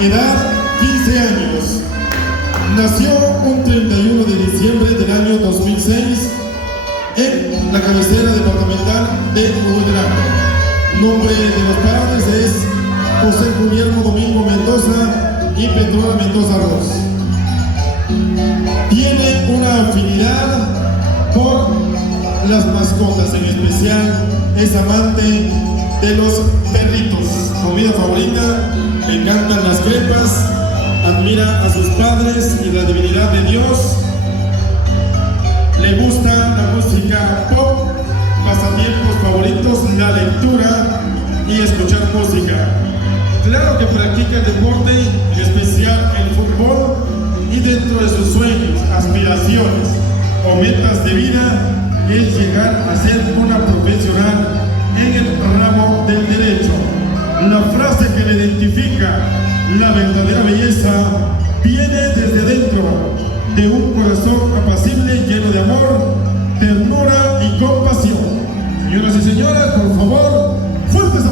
Edad 15 años. Nació un 31 de diciembre del año 2006 en la cabecera departamental de Huehuetenango. Nombre de los padres es José Guillermo Domingo Mendoza y Petrona Mendoza Ross. Tiene una afinidad por las mascotas, en especial es amante de los perritos. Comida favorita, le encantan las crepas, admira a sus padres y la divinidad de Dios. Le gusta la música pop, pasatiempos favoritos, la lectura y escuchar música. Claro que practica el deporte, en especial el fútbol, y dentro de sus sueños, aspiraciones o metas de vida es llegar a ser una profesional en el ramo del derecho. La frase que le identifica la verdadera belleza viene desde dentro de un corazón apacible, lleno de amor, ternura y compasión. Señoras y señores, por favor, fuertes